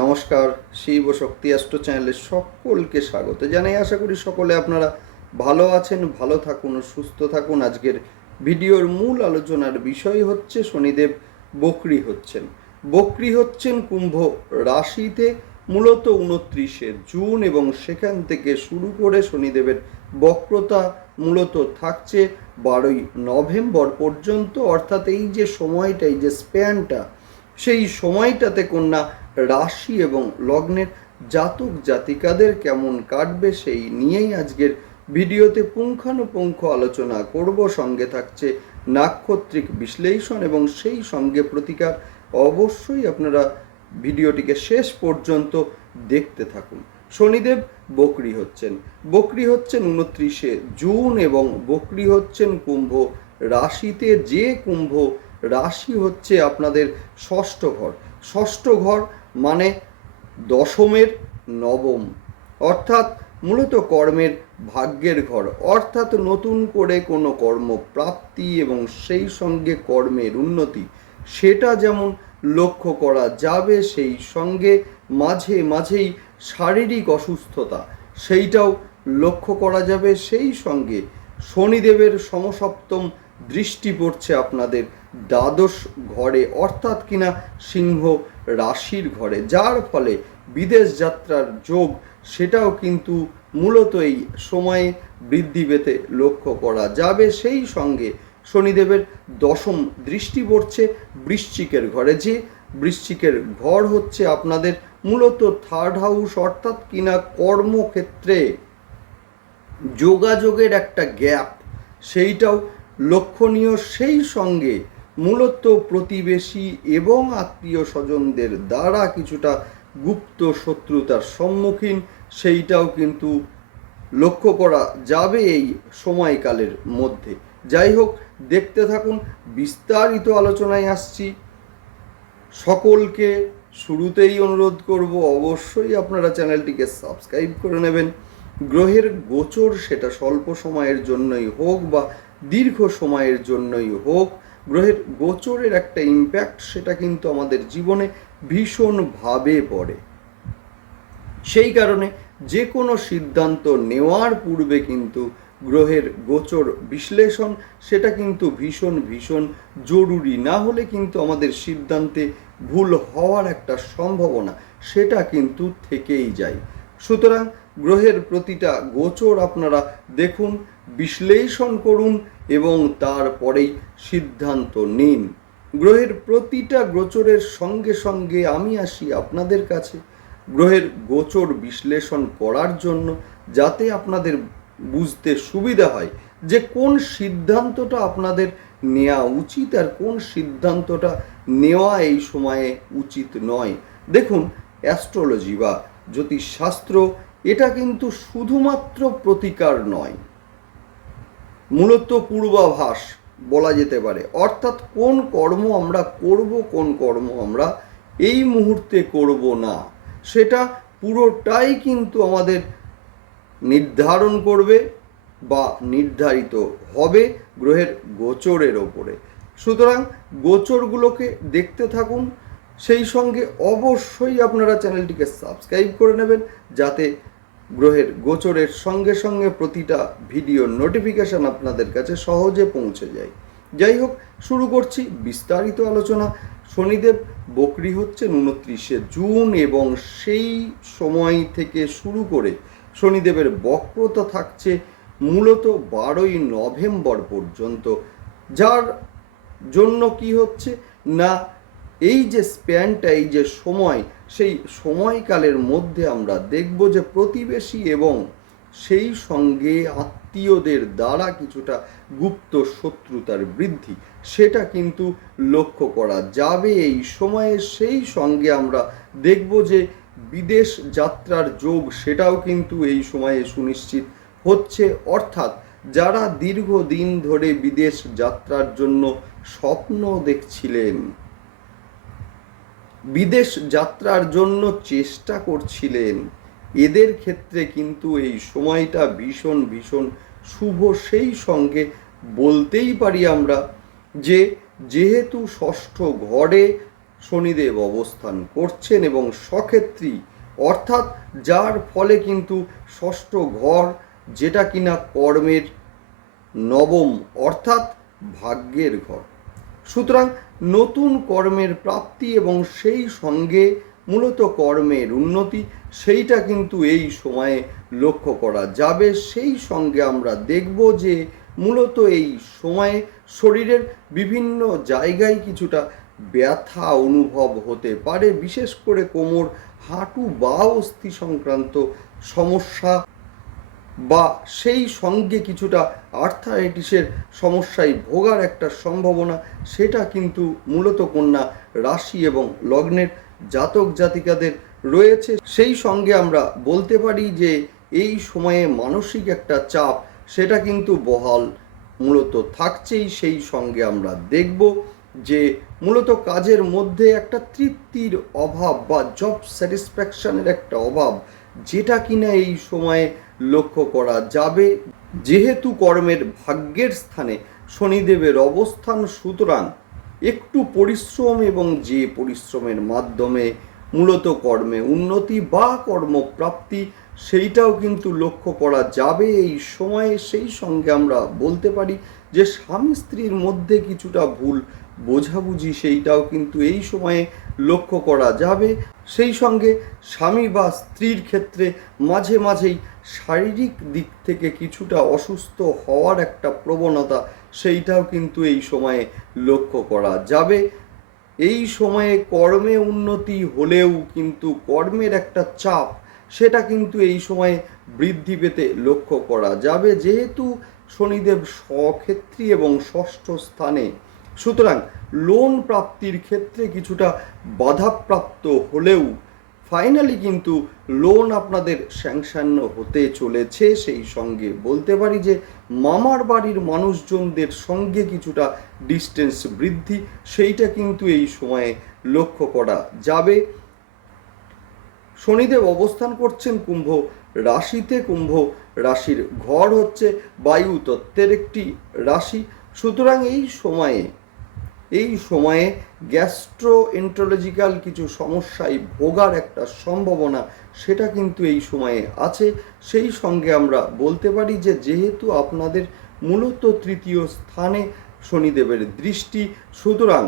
নমস্কার, শিব শক্তি অ্যাস্ট্রো চ্যানেলে সকলকে স্বাগত জানাই। আশা করি সকলে আপনারা ভালো আছেন, ভালো থাকুন, সুস্থ থাকুন। আজকের ভিডিওর মূল আলোচনার বিষয় হচ্ছে শনিদেব বকরি হচ্ছেন। বকরি হচ্ছেন কুম্ভ রাশিতে মূলত উনত্রিশে জুন এবং সেখান থেকে শুরু করে শনিদেবের বক্রতা মূলত থাকছে বারোই নভেম্বর পর্যন্ত। অর্থাৎ এই যে সময়টা, এই যে স্প্যানটা সেই সময়টাতে কন্যা রাশি এবং লগ্নের জাতক জাতিকাদের কেমন কাটবে সেই নিয়েই আজকের ভিডিওতে পুঙ্খানুপুঙ্খ আলোচনা করব। সঙ্গে থাকছে নাক্ষত্রিক বিশ্লেষণ এবং সেই সঙ্গে প্রতিকার। অবশ্যই আপনারা ভিডিওটিকে শেষ পর্যন্ত দেখতে থাকুন। শনিদেব বকরি হচ্ছেন। বকরি হচ্ছেন উনত্রিশে জুন এবং বকরি হচ্ছেন কুম্ভ রাশিতে। যে কুম্ভ রাশি হচ্ছে আপনাদের ষষ্ঠ ঘর। ষষ্ঠ ঘর মানে দশমের নবম। অর্থাৎ মূলত কর্মের ভাগ্যের ঘর। অর্থাৎ নতুন করে কোনো কর্ম প্রাপ্তি এবং সেই সঙ্গে কর্মের উন্নতি, সেটা যেমন লক্ষ্য করা যাবে, সেই সঙ্গে মাঝে মাঝেই শারীরিক অসুস্থতা, সেইটাও লক্ষ্য করা যাবে। সেই সঙ্গে শনিদেবের সমসপ্তম দৃষ্টি পড়ছে আপনাদের দ্বাদশ ঘরে। অর্থাৎ কিনা সিংহ রাশির ঘরে, যার ফলে বিদেশ যাত্রার যোগ, সেটাও কিন্তু মূলত এই সময়ে বৃদ্ধি পেতে লক্ষ্য করা যাবে। সেই সঙ্গে শনিদেবের দশম দৃষ্টি পড়ছে বৃশ্চিকের ঘরে, যে বৃশ্চিকের ঘর হচ্ছে আপনাদের মূলত থার্ড হাউস অর্থাৎ কিনা কর্মক্ষেত্রে যোগাযোগের একটা গ্যাপ সেইটাও লক্ষণীয়। সেই সঙ্গে মূলত প্রতিবেশী এবং আত্মীয় স্বজনদের দ্বারা কিছুটা গুপ্ত শত্রুতার সম্মুখীন, সেইটাও কিন্তু লক্ষ্য করা যাবে এই সময়কালের মধ্যে। যাই হোক, দেখতে থাকুন, বিস্তারিত আলোচনায় আসছি। সকলকে শুরুতেই অনুরোধ করব, অবশ্যই আপনারা চ্যানেলটিকে সাবস্ক্রাইব করে নেবেন। গ্রহের গোচর সেটা স্বল্প সময়ের জন্যই হোক বা দীর্ঘ সময়ের জন্যই হোক গ্রহের গোচরের একটা ইম্প্যাক্ট সেটা কিন্তু আমাদের জীবনে ভীষণভাবে পড়ে। সেই কারণে যে কোনো সিদ্ধান্ত নেওয়ার পূর্বে কিন্তু গ্রহের গোচর বিশ্লেষণ সেটা কিন্তু ভীষণ ভীষণ জরুরি। না হলে কিন্তু আমাদের সিদ্ধান্তে ভুল হওয়ার একটা সম্ভাবনা সেটা কিন্তু থেকেই যায়। সুতরাং গ্রহের প্রতিটা গোচর আপনারা দেখুন, বিশ্লেষণ করুন এবং তারপরেই সিদ্ধান্ত নিন। গ্রহের প্রতিটা গোচরের সঙ্গে সঙ্গে আমি আসি আপনাদের কাছে। গ্রহের গোচর বিশ্লেষণ করার জন্য যাতে আপনাদের বুঝতে সুবিধা হয় যে কোন সিদ্ধান্তটা আপনাদের নেওয়া উচিত আর কোন সিদ্ধান্তটা নেওয়া এই সময়ে উচিত নয়। দেখুন, অ্যাস্ট্রোলজি বা জ্যোতিষশাস্ত্র এটা কিন্তু শুধুমাত্র প্রতিকার নয়। মূলত পূর্বাভাস বলা যেতে পারে। অর্থাৎ কোন কর্ম আমরা করব, কোন কর্ম আমরা এই মুহূর্তে করব না, সেটা পুরোটাই কিন্তু আমাদের নির্ধারণ করবে বা নির্ধারিত হবে গ্রহের গোচরের ওপরে। সুতরাং গোচরগুলোকে দেখতে থাকুন। সেই সঙ্গে অবশ্যই আপনারা চ্যানেলটিকে সাবস্ক্রাইব করে নেবেন, যাতে গ্রহের গোচরের সঙ্গে সঙ্গে প্রতিটা ভিডিও নোটিফিকেশন আপনাদের কাছে সহজে পৌঁছে যায়। যাই হোক, শুরু করছি বিস্তারিত আলোচনা। শনিদেব বকরি হচ্ছে উনত্রিশে জুন এবং সেই সময় থেকে শুরু করে শনিদেবের বক্রতা থাকছে মূলত বারোই নভেম্বর পর্যন্ত। যার জন্য কি হচ্ছে? না, এই যে স্প্যানটা এই যে সময় সেই সময়কালের মধ্যে আমরা দেখব যে প্রতিবেশী এবং সেই সঙ্গে আত্মীয়দের দ্বারা কিছুটা গুপ্ত শত্রুতার বৃদ্ধি, সেটা কিন্তু লক্ষ্য করা যাবে। এই সময়ে সেই সঙ্গে আমরা দেখব যে বিদেশ যাত্রার যোগ, সেটাও কিন্তু এই সময়ে সুনিশ্চিত হচ্ছে। অর্থাৎ যারা দীর্ঘদিন ধরে বিদেশ যাত্রার জন্য স্বপ্ন দেখছিলেন বিদেশ যাত্রার জন্য চেষ্টা করছিলেন। এদের ক্ষেত্রে কিন্তু এই সময়টা ভীষণ ভীষণ শুভ। সেই সঙ্গে বলতেই পারি আমরা যে, যেহেতু ষষ্ঠ ঘরে শনিদেব অবস্থান করছেন এবং সক্ষেত্রী, অর্থাৎ যার ফলে কিন্তু ষষ্ঠ ঘর যেটা কিনা কর্মের নবম, অর্থাৎ ভাগ্যের ঘর। সুতরাং নতুন কর্মের প্রাপ্তি এবং সেই সঙ্গে মূলত কর্মের উন্নতি, সেইটা কিন্তু এই সময়ে লক্ষ্য করা যাবে। সেই সঙ্গে আমরা দেখব যে মূলত এই সময়ে শরীরের বিভিন্ন জায়গায় কিছুটা ব্যথা অনুভব হতে পারে। বিশেষ করে কোমর, হাঁটু বা অস্থি সংক্রান্ত সমস্যা বা সেই সঙ্গে কিছুটা আর্থারাইটিসের সমস্যায় ভোগার একটা সম্ভাবনা, সেটা কিন্তু মূলত কন্যা রাশি এবং লগ্নের জাতক জাতিকাদের রয়েছে। সেই সঙ্গে আমরা বলতে পারি যে, এই সময়ে মানসিক একটা চাপ, সেটা কিন্তু বহাল মূলত থাকছেই। সেই সঙ্গে আমরা দেখব যে, মূলত কাজের মধ্যে একটা তৃপ্তির অভাব বা জব স্যাটিসফ্যাকশনের একটা অভাব, যেটা কিনা এই সময়ে লক্ষ্য করা যাবে। যেহেতু কর্মের ভাগ্যের স্থানে শনিদেবের অবস্থান, সুতরাং একটু পরিশ্রম এবং যে পরিশ্রমের মাধ্যমে মূলত কর্মে উন্নতি বা কর্মপ্রাপ্তি, সেইটাও কিন্তু লক্ষ্য করা যাবে। এই সময়ে সেই সঙ্গে আমরা বলতে পারি যে স্বামী স্ত্রীর মধ্যে কিছুটা ভুল বোঝাবুঝি, সেইটাও কিন্তু এই সময়ে লক্ষ্য করা যাবে। সেই সঙ্গে স্বামী বা স্ত্রীর ক্ষেত্রে মাঝে মাঝেই শারীরিক দিক থেকে কিছুটা অসুস্থ হওয়ার একটা প্রবণতা সেইটাও কিন্তু এই সময়ে লক্ষ্য করা যাবে। এই সময়ে কর্মে উন্নতি হলেও কিন্তু কর্মের একটা চাপ, সেটা কিন্তু এই সময়ে বৃদ্ধি পেতে লক্ষ্য করা যাবে। যেহেতু শনিদেব স্বক্ষেত্রী এবং ষষ্ঠ স্থানে সুতরাং লোন প্রাপ্তির ক্ষেত্রে কিছুটা বাধাপ্রাপ্ত হলেও ফাইনালি কিন্তু লোন আপনাদের স্যাংশন হতে চলেছে। সেই সঙ্গে বলতে পারি যে মামার বাড়ির মানুষজনদের সঙ্গে কিছুটা ডিস্টেন্স বৃদ্ধি, সেইটা কিন্তু এই সময়ে লক্ষ্য করা যাবে। শনিদেব অবস্থান করছেন কুম্ভ রাশিতে। কুম্ভ রাশির ঘর হচ্ছে বায়ু তত্ত্বের একটি রাশি। সুতরাং এই সময়ে এই সময়ে গ্যাস্ট্রো এন্ট্রোলজিক্যাল কিছু সমস্যায় ভোগার একটা সম্ভাবনা সেটা কিন্তু এই সময়ে আছে। সেই সঙ্গে আমরা বলতে পারি যে যেহেতু আপনাদের মূলত তৃতীয় স্থানে শনিদেবের দৃষ্টি, সুতরাং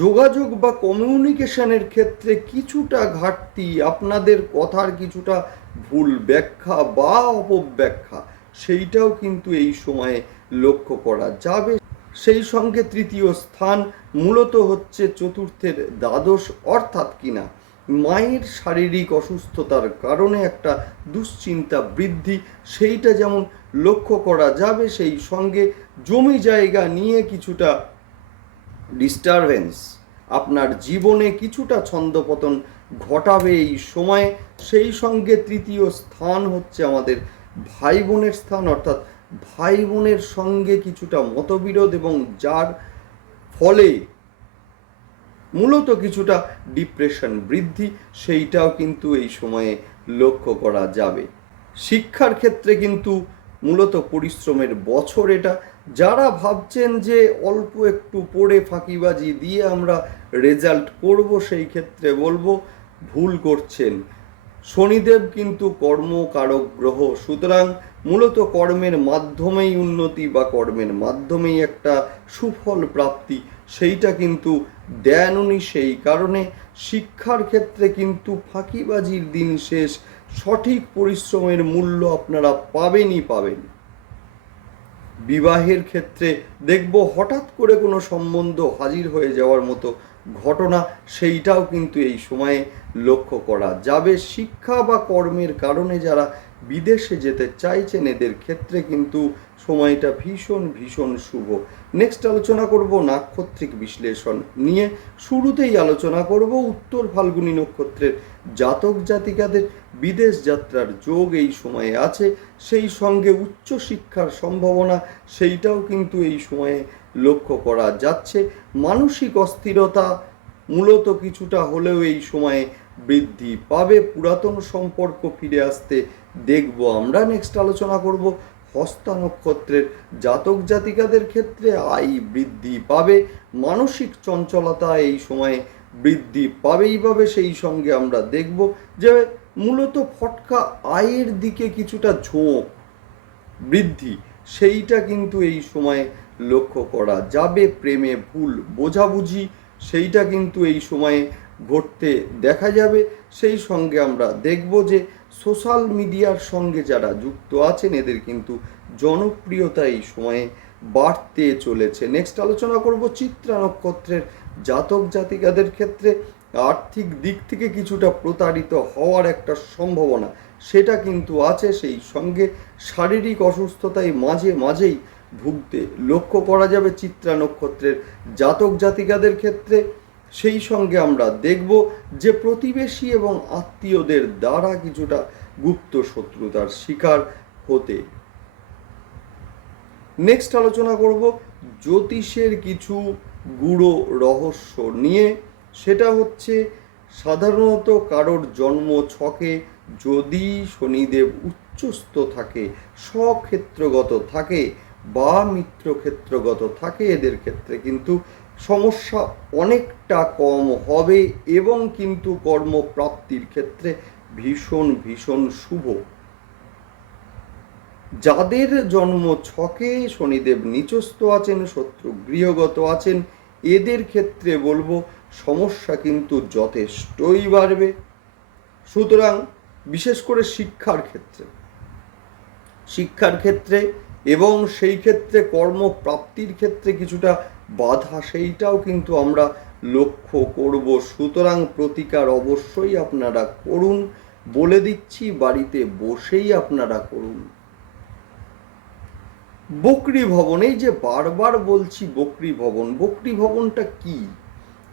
যোগাযোগ বা কমিউনিকেশনের ক্ষেত্রে কিছুটা ঘাটতি, আপনাদের কথার কিছুটা ভুল ব্যাখ্যা বা অপব্যাখ্যা, সেইটাও কিন্তু এই সময়ে লক্ষ্য করা যাবে। সেই সঙ্গে তৃতীয় স্থান মূলত হচ্ছে চতুর্থের দ্বাদশ অর্থাৎ কিনা মায়ের শারীরিক অসুস্থতার কারণে একটা দুশ্চিন্তা বৃদ্ধি, সেইটা যেমন লক্ষ্য করা যাবে, সেই সঙ্গে জমি জায়গা নিয়ে কিছুটা ডিস্টারবেন্স আপনার জীবনে কিছুটা ছন্দপতন ঘটাবে এই সময়ে। সেই সঙ্গে তৃতীয় স্থান হচ্ছে আমাদের ভাই বোনের স্থান, অর্থাৎ ভাই বোনের সঙ্গে কিছুটা মতবিরোধ এবং যার ফলে মূলত কিছুটা ডিপ্রেশন বৃদ্ধি, সেইটাও কিন্তু এই সময়ে লক্ষ্য করা যাবে। শিক্ষার ক্ষেত্রে কিন্তু মূলত পরিশ্রমের বছর এটা। যারা ভাবছেন যে অল্প একটু পড়ে ফাঁকিবাজি দিয়ে আমরা রেজাল্ট করব, সেই ক্ষেত্রে বলব ভুল করছেন। শনিদেব কিন্তু কর্মকারক গ্রহ, সুতরাং মূলত কর্মের মাধ্যমেই উন্নতি বা কর্মের মাধ্যমেই একটা সুফল প্রাপ্তি, সেইটা কিন্তু দেন উনি সেই কারণে শিক্ষার ক্ষেত্রে কিন্তু ফাঁকিবাজির দিন শেষ, সঠিক পরিশ্রমের মূল্য আপনারা পাবেনই পাবেন। বিবাহের ক্ষেত্রে দেখব হঠাৎ করে কোনো সম্বন্ধ হাজির হয়ে যাওয়ার মতো ঘটনা, সেইটাও কিন্তু এই সময়ে লক্ষ্য করা যাবে। শিক্ষা বা কর্মের কারণে যারা বিদেশে যেতে চাইছেন এদের ক্ষেত্রে কিন্তু সময়টা ভীষণ ভীষণ শুভ। নেক্সট আলোচনা করব নাক্ষত্রিক বিশ্লেষণ নিয়ে। শুরুতেই আলোচনা করব উত্তর ফাল্গুনী নক্ষত্রের জাতক জাতিকাদের বিদেশ যাত্রার যোগ এই সময়ে আছে, সেই সঙ্গে উচ্চ শিক্ষার সম্ভাবনা, সেইটাও কিন্তু এই সময়ে লক্ষ্য করা যাচ্ছে। মানসিক অস্থিরতা মূলত কিছুটা হলেও এই সময়ে বৃদ্ধি পাবে। পুরাতন সম্পর্ক ফিরে আসতে দেখব, আমরা নেক্সট আলোচনা করব। হস্তা নক্ষত্রের জাতক জাতিকাদের ক্ষেত্রে আয় বৃদ্ধি পাবে, মানসিক চঞ্চলতা এই সময়ে বৃদ্ধি পাবেই পাবে সেই সঙ্গে আমরা দেখব যে মূলত ফটকা আয়ের দিকে কিছুটা ঝোঁক বৃদ্ধি, সেইটা কিন্তু এই সময়ে লক্ষ্য করা যাবে। প্রেমে ভুল বোঝাবুঝি, সেইটা কিন্তু এই সময়ে ঘটতে দেখা যাবে। সেই সঙ্গে আমরা দেখব যে সোশ্যাল মিডিয়ার সঙ্গে যারা যুক্ত আছেন, এদের কিন্তু জনপ্রিয়তা এই সময়ে বাড়তে চলেছে। নেক্সট আলোচনা করব চিত্রা নক্ষত্রের জাতক জাতিকাদের ক্ষেত্রে। আর্থিক দিক থেকে কিছুটা প্রতারিত হওয়ার একটা সম্ভাবনা সেটা কিন্তু আছে। সেই সঙ্গে শারীরিক অসুস্থতায় মাঝে মাঝেই ভুগতে লক্ষ্য করা যাবে চিত্রা নক্ষত্রের জাতক জাতিকাদের ক্ষেত্রে। সেই সঙ্গে আমরা দেখব যে প্রতিবেশী এবং আত্মীয়দের দ্বারা কিছুটা গুপ্ত শত্রুতার শিকার হতে। নেক্সট আলোচনা করব জ্যোতিষের কিছু গুড়ো রহস্য নিয়ে। সেটা হচ্ছে, সাধারণত কারোর জন্ম ছকে যদি শনিদেব উচ্চস্থ থাকে, স্বক্ষেত্রগত থাকে বা মিত্রক্ষেত্রগত থাকে, এদের ক্ষেত্রে কিন্তু সমস্যা অনেকটা কম হবে এবং কিন্তু কর্মপ্রাপ্তির ক্ষেত্রে ভীষণ ভীষণ শুভ। যাদের জন্ম ছকে শনিদেব নিচস্থ আছেন, শত্রু গৃহগত আছেন, এদের ক্ষেত্রে বলব সমস্যা কিন্তু যথেষ্টই বাড়বে। সুতরাং বিশেষ করে শিক্ষার ক্ষেত্রে শিক্ষার ক্ষেত্রে এবং সেই ক্ষেত্রে কর্মপ্রাপ্তির ক্ষেত্রে কিছুটা বাধা সেইটাও কিন্তু আমরা লক্ষ্য করব। সুতরাং প্রতিকার অবশ্যই আপনারা করুন। বলে দিচ্ছি, বাড়িতে বসেই আপনারা করুন। বকরি ভবন, এই যে বারবার বলছি বকরি ভবন, বকরি ভবনটা কি?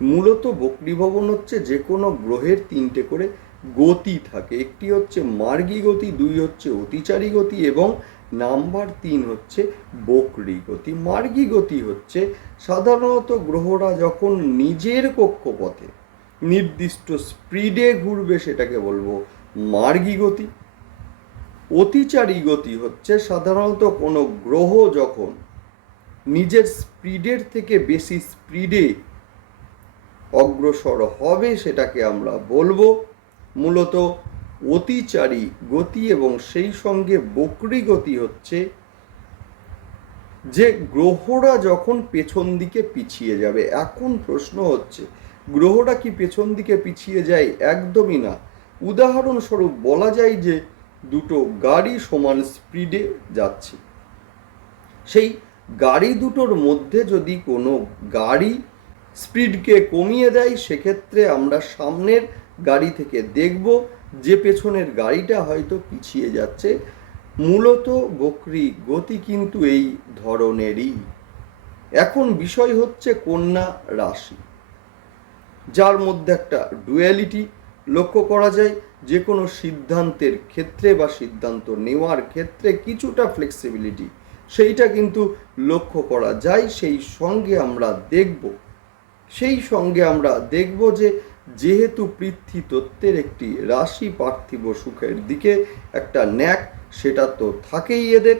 মূলত বকরি ভবন হচ্ছে যে কোনো গ্রহের তিনটে করে গতি থাকে। একটি হচ্ছে মার্গী গতি, দুই হচ্ছে অতিচারী গতি এবং নাম্বার তিন হচ্ছে বকরি গতি। মার্গী গতি হচ্ছে সাধারণত গ্রহরা যখন নিজের কক্ষপথে নির্দিষ্ট স্পিডে ঘুরবে সেটাকে বলব মার্গী গতি। অতিচারী গতি হচ্ছে সাধারণত কোনো গ্রহ যখন নিজের স্পিডের থেকে বেশি স্পিডে অগ্রসর হবে সেটাকে আমরা বলব মূলত অতিচারী গতি এবং সেই সঙ্গে বকরি গতি হচ্ছে যে গ্রহরা যখন পেছন দিকে পিছিয়ে যাবে। এখন প্রশ্ন হচ্ছে, গ্রহরা কি পেছন দিকে পিছিয়ে যায়? একদমই না। উদাহরণস্বরূপ বলা যায় যে দুটো গাড়ি সমান স্পিডে যাচ্ছে। সেই গাড়ি দুটোর মধ্যে যদি কোনো গাড়ি স্পিডকে কমিয়ে দেয়, সেক্ষেত্রে আমরা সামনের গাড়ি থেকে দেখব যে পেছনের গাড়িটা হয়তো পিছিয়ে যাচ্ছে। মূলত বকরি গতি কিন্তু এই ধরনেরই। এখন বিষয় হচ্ছে কন্যা রাশি। যার মধ্যে একটা ডুয়ালিটি লক্ষ্য করা যায় যে কোনো সিদ্ধান্তের ক্ষেত্রে বা সিদ্ধান্ত নেওয়ার ক্ষেত্রে কিছুটা ফ্লেক্সিবিলিটি সেইটা কিন্তু লক্ষ্য করা যায়। সেই সঙ্গে আমরা দেখব, সেই সঙ্গে আমরা দেখব যে যেহেতু পৃথ্বী তত্ত্বের একটি রাশি পার্থিব সুখের দিকে একটা ন্যাক, সেটা তো থাকেই এদের।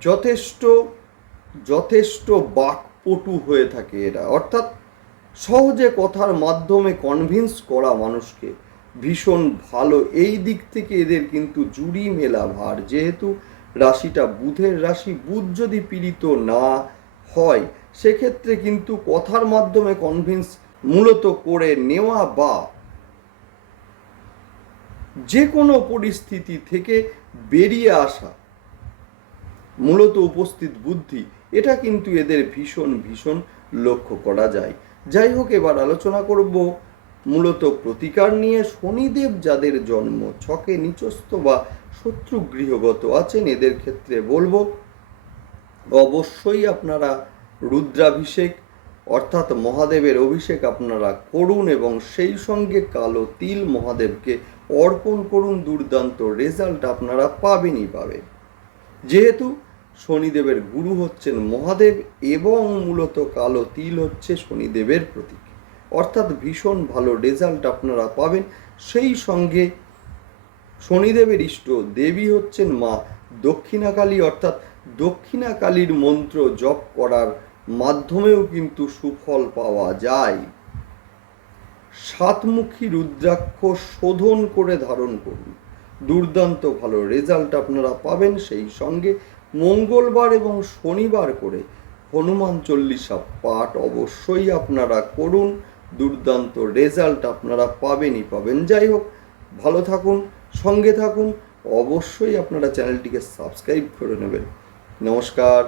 যথেষ্ট যথেষ্ট বাকপটু হয়ে থাকে এরা। অর্থাৎ সহজে কথার মাধ্যমে কনভিন্স করা মানুষকে ভীষণ ভালো। এই দিক থেকে এদের কিন্তু জুড়ি মেলা ভার। যেহেতু রাশিটা বুধের রাশি, বুধ যদি পীড়িত না হয়, সেক্ষেত্রে কিন্তু কথার মাধ্যমে কনভিন্স মূলত করে নেওয়া বা যে কোনো পরিস্থিতি থেকে বেরিয়ে আসা, মূলত উপস্থিত বুদ্ধি, এটা কিন্তু এদের ভীষণ ভীষণ লক্ষ্য করা যায়। যাই হোক, এবার আলোচনা করব মূলত প্রতিকার নিয়ে। শনিদেব যাদের জন্ম ছকে নিচস্থ বা শত্রু গৃহগত আছেন, এদের ক্ষেত্রে বলব, অবশ্যই আপনারা রুদ্রাভিষেক অর্থাৎ মহাদেবের অভিষেক আপনারা করুন এবং সেই সঙ্গে কালো তিল মহাদেবকে অর্পণ করুন, দুর্দান্ত রেজাল্ট আপনারা পাবেনই পাবেন। যেহেতু শনিদেবের গুরু হচ্ছেন মহাদেব এবং মূলত কালো তিল হচ্ছে শনিদেবের প্রতীক, অর্থাৎ ভীষণ ভালো রেজাল্ট আপনারা পাবেন। সেই সঙ্গে শনিদেবের ইষ্ট দেবী হচ্ছেন মা দক্ষিণাকালী, অর্থাৎ দক্ষিণাকালীর মন্ত্র জপ করার মাধ্যমেও কিন্তু সুফল পাওয়া যায়। সাতমুখী রুদ্রাক্ষ শোধন করে ধারণ করুন। দুর্দান্ত ভালো রেজাল্ট আপনারা পাবেন সেই সঙ্গে মঙ্গলবার এবং শনিবার করে হনুমান চল্লিশা পাঠ অবশ্যই আপনারা করুন। দুর্দান্ত রেজাল্ট আপনারা পাবেনই পাবেন। যাই হোক, ভালো থাকুন, সঙ্গে থাকুন। অবশ্যই আপনারা চ্যানেলটিকে সাবস্ক্রাইব করে নেবেন। নমস্কার।